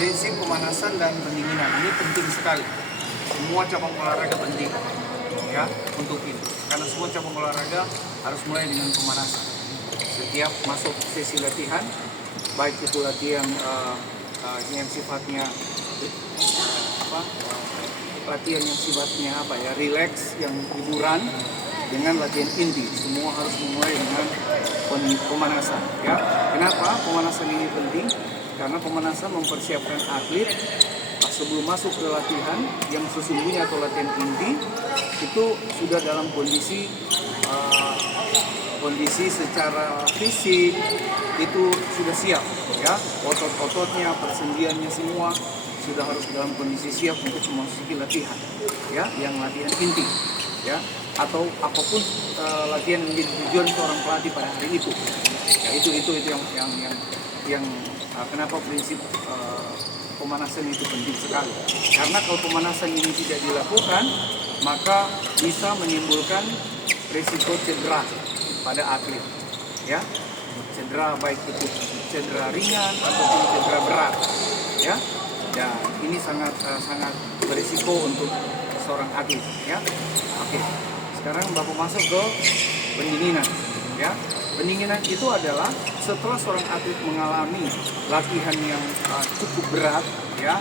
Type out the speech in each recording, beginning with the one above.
prinsip pemanasan dan pendinginan ini penting sekali. Semua cabang olahraga penting ya untuk itu. Karena semua cabang olahraga harus mulai dengan pemanasan. Setiap masuk sesi latihan, baik itu latihan yang sifatnya latihan yang sifatnya relax, yang hiburan, dengan latihan inti, semua harus memulai dengan pemanasan ya. Kenapa pemanasan ini penting? Karena pemanasan mempersiapkan atlet sebelum masuk ke latihan yang sesungguhnya atau latihan inti itu sudah dalam kondisi secara fisik itu sudah siap ya, otot-ototnya, persendiannya semua sudah harus dalam kondisi siap untuk memasuki latihan ya, yang latihan inti ya, atau apapun latihan yang menjadi tujuan seorang pelatih pada hari itu ya. Itu yang kenapa prinsip pemanasan itu penting sekali. Karena kalau pemanasan ini tidak dilakukan, maka bisa menimbulkan risiko cedera pada atlet ya, cedera baik itu cedera ringan ataupun cedera berat ya. Ya, ini sangat berisiko untuk seorang atlet ya. Oke, sekarang Bapak masuk ke pendinginan ya. Pendinginan itu adalah setelah seorang atlet mengalami latihan yang cukup berat ya,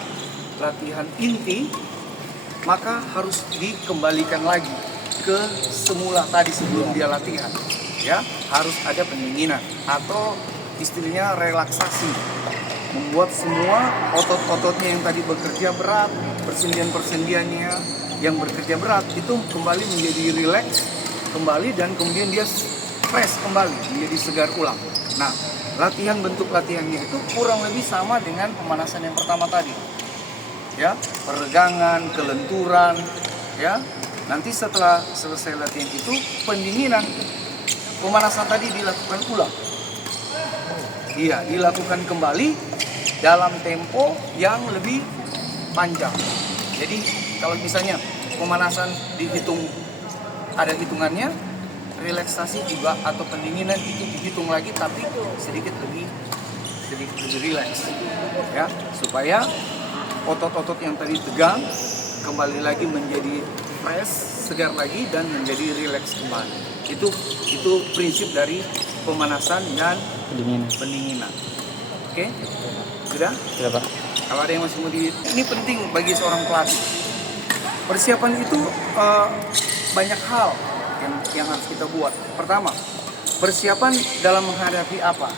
latihan inti, maka harus dikembalikan lagi ke semula tadi sebelum dia latihan ya. Harus ada pendinginan atau istilahnya relaksasi, membuat semua otot-ototnya yang tadi bekerja berat, persendian-persendiannya yang bekerja berat itu kembali menjadi rileks kembali, dan kemudian dia fresh kembali, menjadi segar ulang. Nah, bentuk latihannya itu kurang lebih sama dengan pemanasan yang pertama tadi ya, peregangan, kelenturan ya. Nanti setelah selesai latihan itu pendinginan, pemanasan tadi dilakukan ulang. Iya, dilakukan kembali dalam tempo yang lebih panjang. Jadi kalau misalnya pemanasan dihitung ada hitungannya, relaksasi juga atau pendinginan itu dihitung lagi tapi sedikit lebih rileks ya, supaya otot-otot yang tadi tegang kembali lagi menjadi fresh, segar lagi, dan menjadi rileks kembali. Itu prinsip dari pemanasan dan pendinginan. Oke? Sudah? Sudah, Pak. Kalau ada yang masih mau ini penting bagi seorang pelatih. Persiapan itu banyak hal yang harus kita buat. Pertama, persiapan dalam menghadapi apa?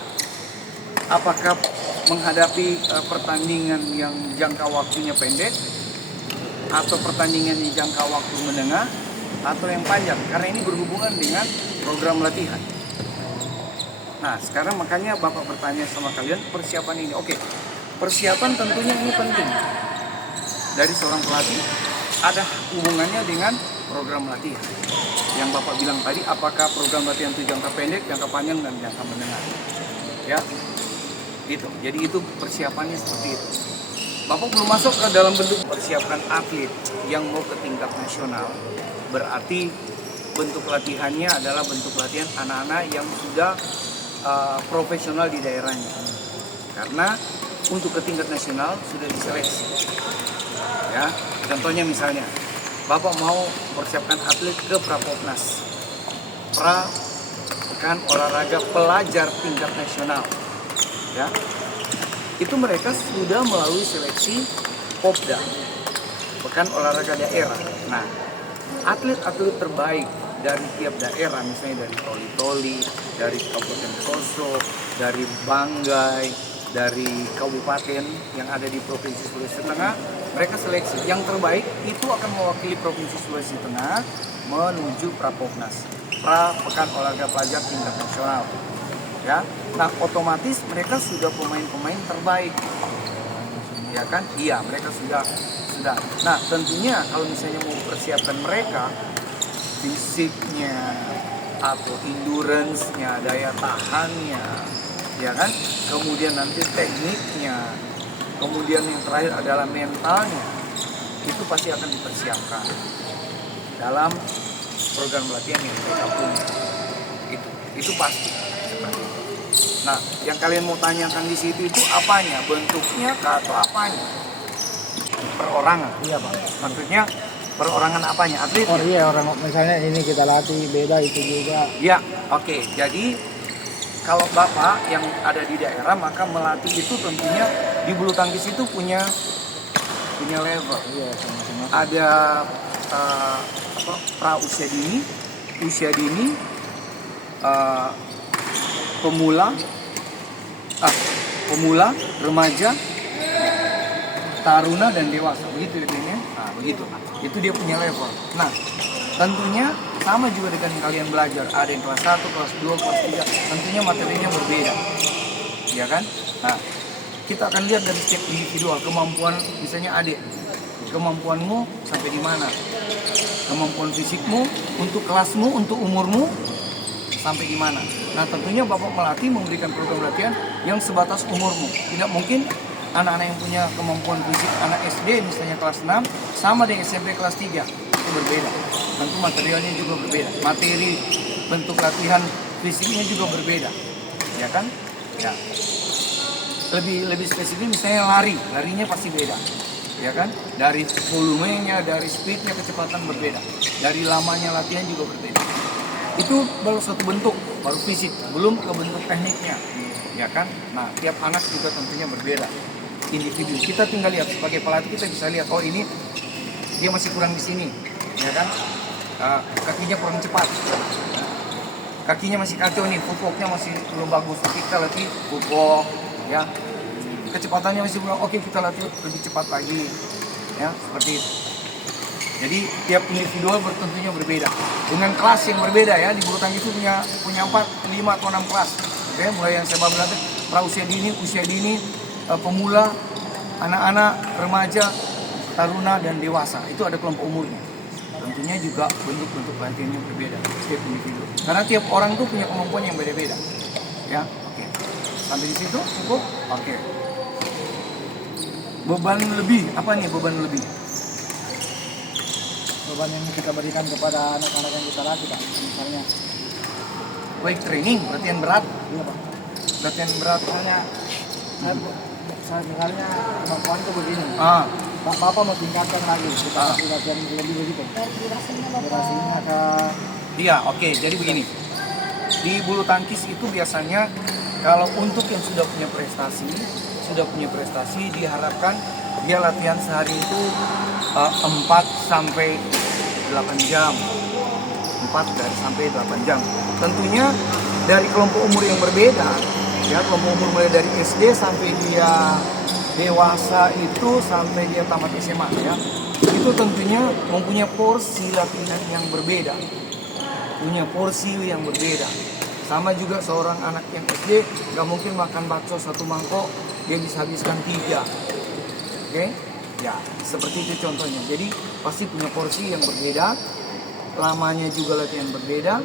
Apakah menghadapi pertandingan yang jangka waktunya pendek, atau pertandingan yang jangka waktu menengah, atau yang panjang? Karena ini berhubungan dengan program latihan. Nah, sekarang makanya Bapak bertanya sama kalian persiapan ini. Oke, persiapan tentunya ini penting. Dari seorang pelatih ada hubungannya dengan program latihan. Yang Bapak bilang tadi, apakah program latihan itu jangka pendek, jangka panjang, dan jangka menengah. Ya, gitu. Jadi itu persiapannya seperti itu. Bapak belum masuk ke dalam bentuk persiapkan atlet yang mau ke tingkat nasional. Berarti bentuk latihannya adalah bentuk latihan anak-anak yang sudah profesional di daerahnya. Karena untuk ke tingkat nasional sudah diseleksi. Ya, contohnya misalnya, Bapak mau persiapkan atlet ke Prapopnas, Pekan Olahraga Pelajar Tingkat Nasional. Ya, itu mereka sudah melalui seleksi Popda, Pekan Olahraga Daerah. Nah, atlet-atlet terbaik dari tiap daerah, misalnya dari Toli-Toli, dari Kabupaten Poso, dari Banggai, dari kabupaten yang ada di Provinsi Sulawesi Tengah, mereka seleksi. Yang terbaik itu akan mewakili Provinsi Sulawesi Tengah menuju Prapopnas, Pekan Olahraga Pelajar Tingkat Nasional. Ya, nah otomatis mereka sudah pemain-pemain terbaik, ya kan? Iya, mereka sudah. Nah, tentunya kalau misalnya mau persiapkan mereka, fisiknya atau endurance-nya, daya tahannya, ya kan? Kemudian nanti tekniknya, kemudian yang terakhir adalah mentalnya, itu pasti akan dipersiapkan dalam program latihan yang mereka punya. Itu pasti. Nah, yang kalian mau tanyakan di situ itu apanya? Bentuknya kah atau apanya? Perorangan. Iya Pak. Maksudnya perorangan apanya? Atlet? Oh iya, orang misalnya ini kita latih beda itu juga. Ya, oke. Jadi kalau Bapak yang ada di daerah maka melatih itu tentunya di bulu tangkis itu punya level. Iya, sama-sama. Ada pra usia dini, pemula, remaja, taruna dan dewasa. Begitu ya. Nah, begitu. Itu dia punya level. Nah, tentunya sama juga dengan kalian belajar. Ada yang kelas 1, kelas 2, kelas 3. Tentunya materinya berbeda. Ya kan? Nah, kita akan lihat dari setiap individual kemampuan, misalnya adik, kemampuanmu sampai di mana, kemampuan fisikmu untuk kelasmu, untuk umurmu sampai di mana. Nah, tentunya Bapak melatih memberikan program latihan yang sebatas umurmu. Tidak mungkin anak-anak yang punya kemampuan fisik anak SD misalnya kelas 6 sama dengan SMP kelas 3, itu berbeda. Tentu materialnya juga berbeda. Materi bentuk latihan fisiknya juga berbeda. Ya kan? Ya. Lebih spesifik misalnya larinya pasti beda. Ya kan? Dari volumenya, dari speednya, kecepatan berbeda. Dari lamanya latihan juga berbeda. Itu baru satu bentuk, baru fisik, belum ke bentuk tekniknya. Ya kan? Nah, tiap anak juga tentunya berbeda. Individu. Kita tinggal lihat sebagai pelatih, kita bisa lihat, oh ini dia masih kurang di sini. Ya kan? Kakinya kurang cepat. Kakinya masih kacau nih, footworknya masih belum bagus. Kita latih footwork, ya. Kecepatannya masih belum, oke kita latih lebih cepat lagi. Ya, seperti itu. Jadi tiap individual tentunya berbeda. Dengan kelas yang berbeda ya, di bulu tangkis itu punya 4, 5 atau 6 kelas. Oke, mulai yang saya bilang pra usia dini, pemula, anak-anak, remaja, taruna dan dewasa. Itu ada kelompok umurnya. Tentunya juga bentuk-bentuk latihannya berbeda setiap individu. Karena tiap orang tuh punya kemampuan yang beda-beda. Ya, oke. Sampai di situ cukup? Oke. Beban lebih, apa nih beban lebih? Beban yang kita berikan kepada anak-anak yang kita latih Pak. Misalnya Weight training, latihan berat. iya Pak. Latihan berat. Misalnya kemampuan itu begini. Bapak mau tingkatkan lagi, kita kasih latihan lebih begitu. Durasinya ke... Iya, oke. Jadi begini. Di bulu tangkis itu biasanya kalau untuk yang sudah punya prestasi diharapkan dia latihan sehari itu 4 sampai 8 jam. 4 sampai 8 jam. Tentunya dari kelompok umur yang berbeda, ya, kelompok umur mulai dari SD sampai dia dewasa itu sampai dia tamat SMA ya. Itu tentunya mempunyai porsi latihan yang berbeda. Punya porsi yang berbeda. Sama juga seorang anak yang SD nggak mungkin makan bakso 1 mangkok dia bisa habiskan 3. Oke? Ya, seperti itu contohnya. Jadi pasti punya porsi yang berbeda, lamanya juga latihan berbeda,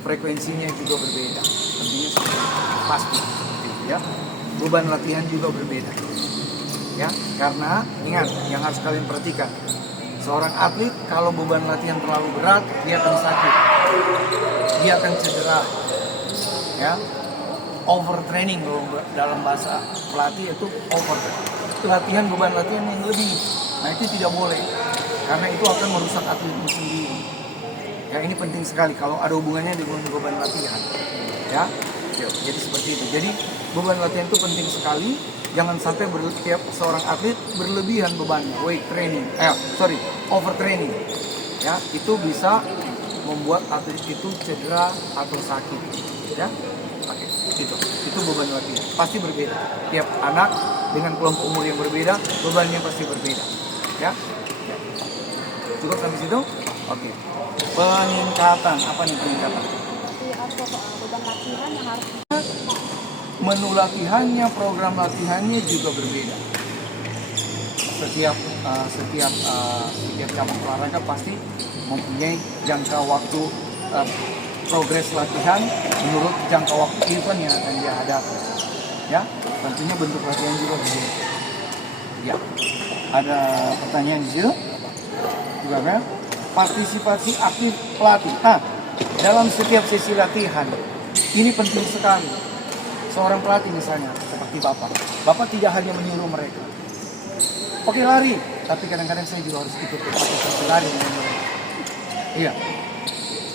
frekuensinya juga berbeda. Tentunya pasti, ya. Beban latihan juga berbeda. Ya, karena ingat yang harus kalian perhatikan. Seorang atlet kalau beban latihan terlalu berat, dia akan sakit. Dia akan cedera. Ya. Overtraining dalam bahasa pelatih itu latihan beban latihan yang lebih. Nah, itu tidak boleh. Karena itu akan merusak atletmu sendiri. Ya, ini penting sekali kalau ada hubungannya dengan beban latihan. Ya. Jadi seperti itu. Jadi beban latihan itu penting sekali. Jangan sampai tiap seorang atlet berlebihan bebannya, overtraining. Ya, itu bisa membuat atlet itu cedera atau sakit. Ya, oke, itu beban latihan pasti berbeda. Tiap anak dengan kelompok umur yang berbeda, bebannya pasti berbeda. Ya, cukup sampai situ. Oke, peningkatan apa nih peningkatan? Beban latihan yang harus Menu latihannya, program latihannya juga berbeda. Setiap cabang olahraga pasti mempunyai jangka waktu progres latihan menurut jangka waktu event yang akan dia hadapi. Ya, tentunya bentuk latihan juga berbeda. Ya, ada pertanyaan di situ juga kan? Partisipasi aktif pelatih. Dalam setiap sesi latihan ini penting sekali. seorang pelatih misalnya seperti Bapak tidak hanya menyuruh mereka, oke lari, tapi kadang-kadang saya juga harus ikut partisipasi lari dengan mereka. Iya,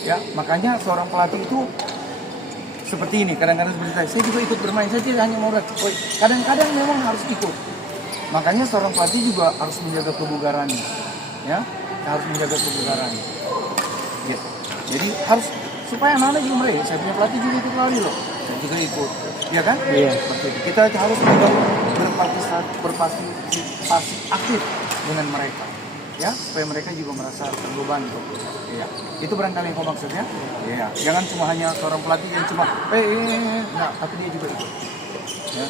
ya makanya seorang pelatih itu seperti ini. Kadang-kadang seperti saya juga ikut bermain, saya tidak hanya mau kadang-kadang memang harus ikut. Makanya seorang pelatih juga harus menjaga kebugarannya, ya, harus menjaga kebugarannya. Ya. Jadi harus supaya anak-anak juga mereka, saya punya pelatih juga ikut lari loh, saya juga ikut, ya kan? Iya. Seperti itu. Kita harus juga berpartisipasi aktif dengan mereka, ya, supaya mereka juga merasa terbebani. Ya, itu barangkali yang kau maksudnya. Ya, jangan cuma hanya seorang pelatih yang cuma, nah, tapi dia juga ikut. Ya.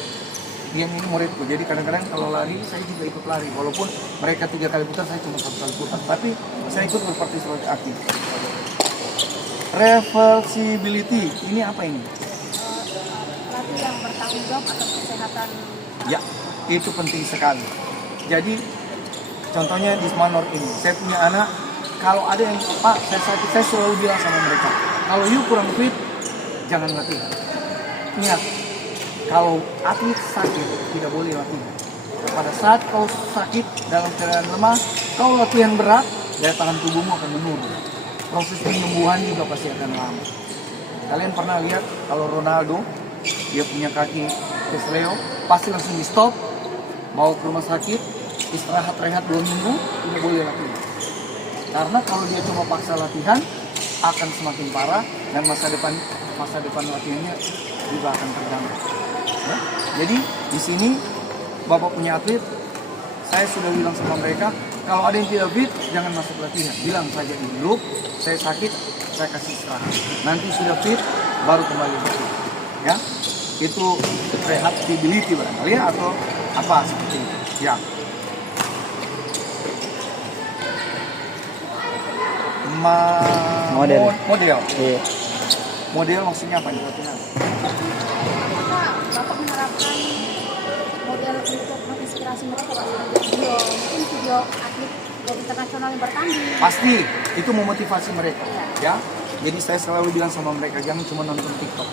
Dia ini muridku, jadi kadang-kadang kalau lari saya juga ikut lari, walaupun mereka 3 kali putar, saya cuma 1 kali putar, tapi saya ikut berpartisipasi aktif. Reversibility, ini apa ini? Pelatih yang bertanggung jawab atas kesehatan. Ya, itu penting sekali. Jadi contohnya di Manor ini, saya punya anak, kalau ada yang Pak, saya sakit, saya selalu bilang sama mereka, kalau you kurang fit, jangan latihan. Ingat, kalau atlet sakit tidak boleh latihan. Pada saat kau sakit dalam keadaan lemah, kau latihan berat, daya tahan tubuhmu akan menurun. Proses penyembuhan juga pasti akan lama. Kalian pernah lihat kalau Ronaldo, dia punya kaki kesleo, pasti langsung di stop, bawa ke rumah sakit, istirahat 2 minggu, tidak boleh latihan. Karena kalau dia cuma paksa latihan, akan semakin parah dan masa depan latihannya juga akan terganggu. Ya? Jadi di sini Bapak punya atlet, saya sudah bilang sama mereka, kalau ada yang tidak fit, jangan masuk latihan. Bilang saja di grup, saya sakit, saya kasih istirahat. Nanti sudah fit, baru kembali latihan. Ya, itu rehabilitasi barangkali ya, atau apa seperti itu. Ya. Model. Iya. Model maksudnya apa nih latihan? Bapak mengharapkan model untuk menginspirasi mereka Pak, mungkin video atlet internasional yang bertanding. Pasti itu memotivasi mereka, ya. Jadi saya selalu bilang sama mereka, jangan cuma nonton TikTok.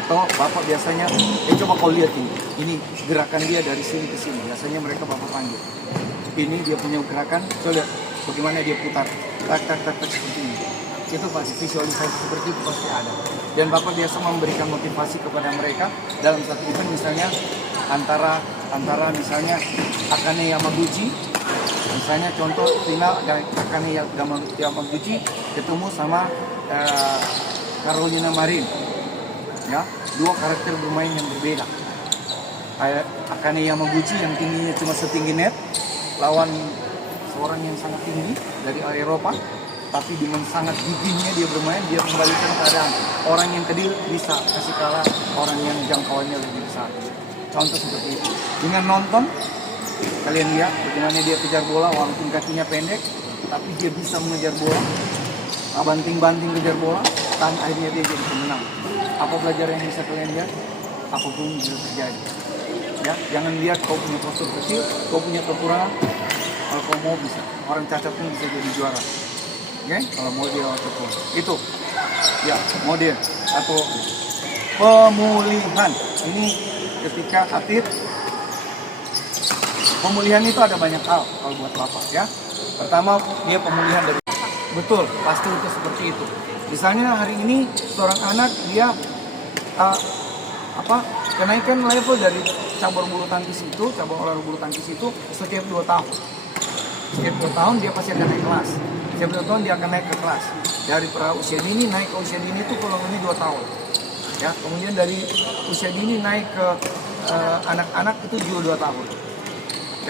Atau Bapak biasanya, coba kau lihat ini gerakan dia dari sini ke sini. Biasanya mereka Bapak panggil. Ini dia punya gerakan, coba lihat bagaimana dia putar, tak seperti ini. Itu pasti visualisasi seperti itu pasti ada. Dan Bapak biasa memberikan motivasi kepada mereka dalam satu event, misalnya antara misalnya Akane Yamaguchi, misalnya contoh final Akane Yamaguchi ketemu sama Carolina Marin, ya, 2 karakter bermain yang berbeda. Akane Yamaguchi yang tingginya cuma setinggi net lawan seorang yang sangat tinggi dari Eropa, tapi dengan sangat gigihnya dia bermain, dia kembalikan keadaan. Orang yang kecil bisa kasih kalah orang yang jangkauannya lebih besar. Contoh seperti itu. Dengan nonton, kalian lihat bagaimana dia kejar bola walaupun kakinya pendek, tapi dia bisa mengejar bola, banting-banting kejar bola, dan akhirnya dia jadi pemenang. Apa pelajaran yang bisa kalian lihat? Apapun bisa terjadi. Ya, jangan lihat kau punya postur kecil, kau punya kekurangan. Kalau kau mau bisa, orang cacat pun bisa jadi juara. Oke, kalau model ataupun itu, ya model atau pemulihan. Ini ketika atlet, pemulihan itu ada banyak hal kalau buat Bapak, ya. Pertama, dia pemulihan dari, betul, pasti itu seperti itu. Misalnya hari ini seorang anak dia kenaikan level dari cabang bulu tangkis itu, cabang olahraga bulu tangkis itu setiap 2 tahun. Setiap 2 tahun dia pasti akan naik kelas. Setiap 2 tahun dia akan naik ke kelas. Dari pra usia dini naik ke usia dini itu kurang lebih 2 tahun. Ya, kemudian dari usia dini naik ke anak-anak itu juga 2 tahun.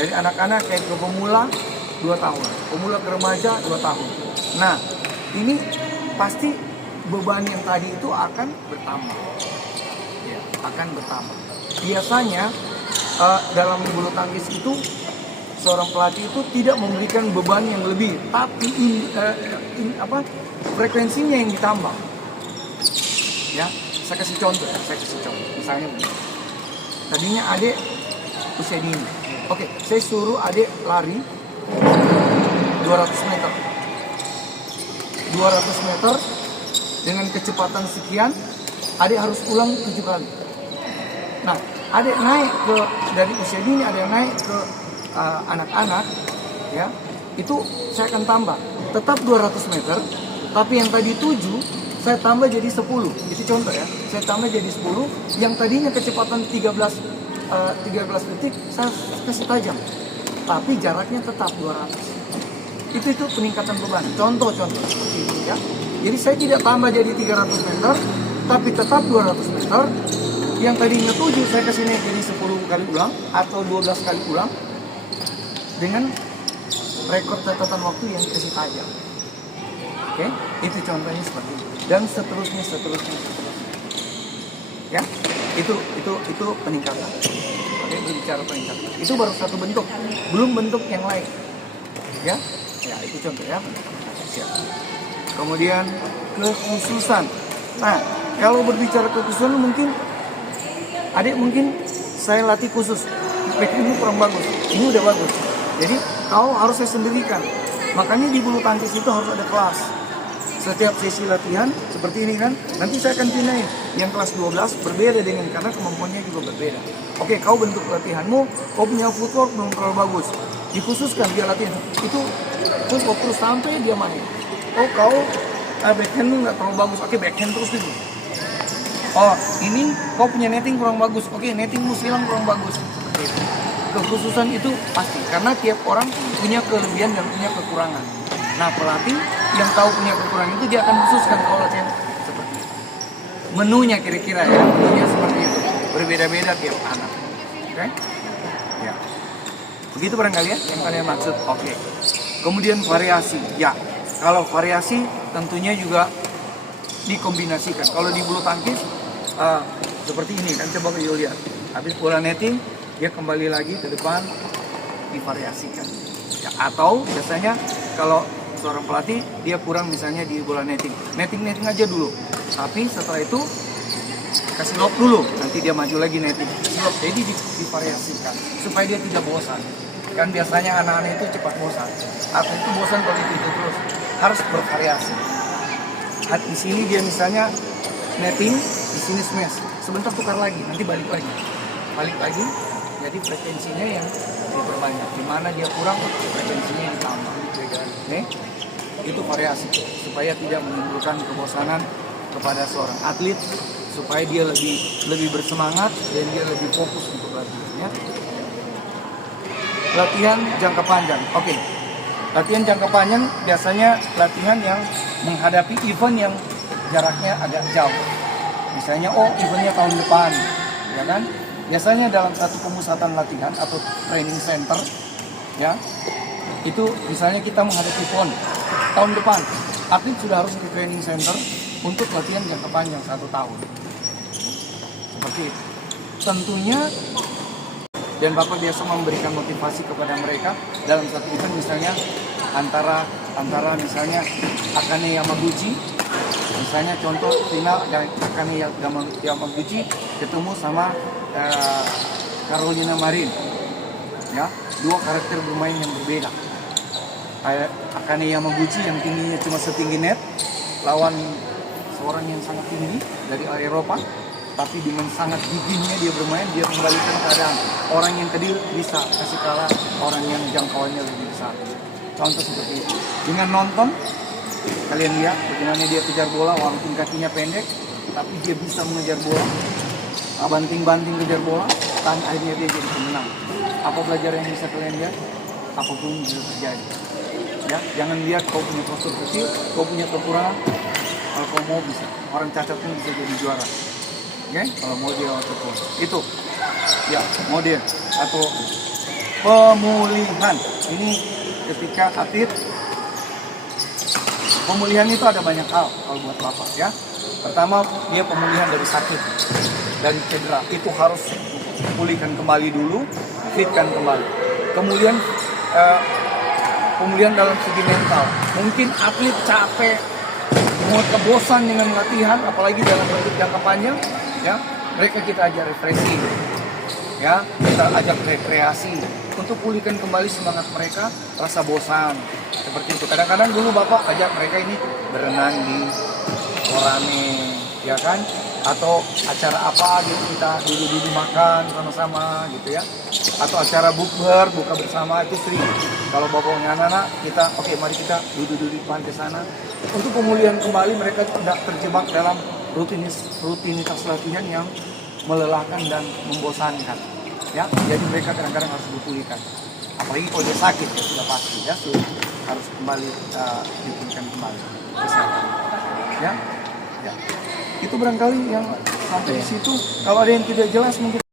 Dari anak-anak kayak ke pemula 2 tahun. Pemula ke remaja 2 tahun. Nah, ini pasti beban yang tadi itu akan bertambah. Ya, akan bertambah. Biasanya dalam bulu tangkis itu seorang pelatih itu tidak memberikan beban yang lebih, tapi frekuensinya yang ditambah. Ya, saya kasih contoh. Misalnya begini. Tadinya adik usia dini. Oke, saya suruh adik lari 200 meter. 200 meter dengan kecepatan sekian, adik harus ulang 7 kali. Nah, ada yang naik ke dari usia dini, ada yang naik ke anak-anak, ya. Itu saya akan tambah. Tetap 200 meter, tapi yang tadi 7 saya tambah jadi 10. Itu contoh ya. Saya tambah jadi 10, yang tadinya kecepatan 13 detik saya kasih tajam. Tapi jaraknya tetap 200. Itu peningkatan beban. Contoh-contoh seperti ini ya. Jadi saya tidak tambah jadi 300 meter, tapi tetap 200 meter. Yang tadinya 7 saya kasih naik jadi 10 kali ulang atau 12 kali ulang dengan rekor catatan waktu yang kasih tajam. Oke, itu contohnya seperti itu. Dan seterusnya. Ya, itu peningkatan. Oke, berbicara peningkatan. Itu baru satu bentuk, belum bentuk yang lain. Ya, itu contoh ya. Siap. Kemudian kekhususan. Nah, kalau berbicara kekhususan mungkin adik saya latih khusus. Ini kurang bagus. Ini udah bagus. Jadi kau harus saya sendirikan. Makanya di bulu tangkis itu harus ada kelas. Setiap sesi latihan seperti ini kan, nanti saya akan pindahin. Yang kelas 12 berbeda dengan karena kemampuannya juga berbeda. Oke, kau bentuk latihanmu, kau punya footwork belum terlalu bagus. Dikhususkan dia latihan. Itu footwork terus sampai dia main. Oh, kau backhand nggak terlalu bagus. Oke, backhand terus dulu. Oh, ini kau punya netting kurang bagus. Oke, nettingmu silang kurang bagus. Kekhususan itu pasti karena tiap orang punya kelebihan dan punya kekurangan. Nah, pelatih yang tahu punya kekurangan itu dia akan khususkan kalau latihan seperti itu. Menunya kira-kira ya, menunya seperti itu. Berbeda-beda tiap anak. Oke? Ya. Begitu barangkali ya yang kalian maksud. Oke. Kemudian variasi. Ya, kalau variasi tentunya juga dikombinasikan. Kalau di bulu tangkis seperti ini kan, coba kita lihat. Habis bola netting, dia kembali lagi ke depan, divariasikan. Ya, atau biasanya kalau seorang pelatih dia kurang misalnya di bola netting aja dulu, tapi setelah itu kasih lob dulu, nanti dia maju lagi netting lob, jadi divariasikan supaya dia tidak bosan. Kan biasanya anak-anak itu cepat bosan, atau itu bosan kalau itu terus, harus bervariasi. Di sini dia misalnya netting, di sini smash, sebentar tukar lagi, nanti balik lagi, jadi frekuensinya yang diperbanyak. Di mana dia kurang, frekuensinya ditambah. Oke? Itu variasi supaya tidak menimbulkan kebosanan kepada seorang atlet, supaya dia lebih bersemangat dan dia lebih fokus untuk latihannya. Latihan jangka panjang. Oke. Latihan jangka panjang biasanya latihan yang menghadapi event yang jaraknya agak jauh. Misalnya eventnya tahun depan, ya kan? Biasanya dalam satu pemusatan latihan atau training center, ya, itu misalnya kita menghadapi PON tahun depan, atlet sudah harus ke training center untuk latihan jangka panjang 1 tahun. Seperti itu. Tentunya, dan Bapak biasa memberikan motivasi kepada mereka dalam satu event, misalnya antara misalnya Akane Yamaguchi, misalnya contoh final Akane Yamaguchi ketemu sama Carolina Marin, ya, 2 karakter bermain yang berbeda. Akane Yamaguchi yang tingginya cuma setinggi net lawan seorang yang sangat tinggi dari Eropa, tapi dengan sangat giginya dia bermain, dia kembalikan keadaan. Orang yang tadi bisa kasih kalah orang yang jangkauannya lebih besar. Contoh seperti itu. Dengan nonton, kalian lihat bagaimana dia kejar bola walaupun kakinya pendek, tapi dia bisa mengejar bola, banting-banting kejar bola, dan akhirnya dia jadi pemenang. Apa pelajaran yang bisa kalian lihat? Apapun bisa terjadi. Ya, jangan lihat kau punya postur kecil, kau punya kekurangan. Kalau kau mau bisa, orang cacat pun bisa jadi juara. Oke, kalau model ataupun itu, ya model atau pemulihan. Ini ketika atlet, pemulihan itu ada banyak hal kalau buat Bapak ya. Pertama, dia pemulihan dari sakit, dari cedera. Itu harus pulihkan kembali dulu, fitkan kembali. Kemudian pemulihan dalam segi mental. Mungkin atlet capek, mau kebosan dengan latihan, apalagi dalam bentuk jangka panjang, ya, mereka kita ajak refreshing, ya, kita ajak rekreasi untuk pulihkan kembali semangat mereka, rasa bosan, seperti itu. Kadang-kadang dulu Bapak ajak mereka ini berenang di Orane, ya kan, atau acara apa gitu kita duduk-duduk makan sama-sama gitu ya, atau acara bukber buka bersama itu sering. Kalau bapaknya anak-anak kita mari kita duduk-duduk di pantai sana untuk pemulihan kembali, mereka tidak terjebak dalam rutinitas latihan yang melelahkan dan membosankan ya. Jadi mereka kadang-kadang harus dipulihkan, apalagi kalau dia sakit ya sudah pasti ya harus kembali dipulihkan kembali kesehatan ya. Itu barangkali yang sampai di situ. Kalau ada yang tidak jelas mungkin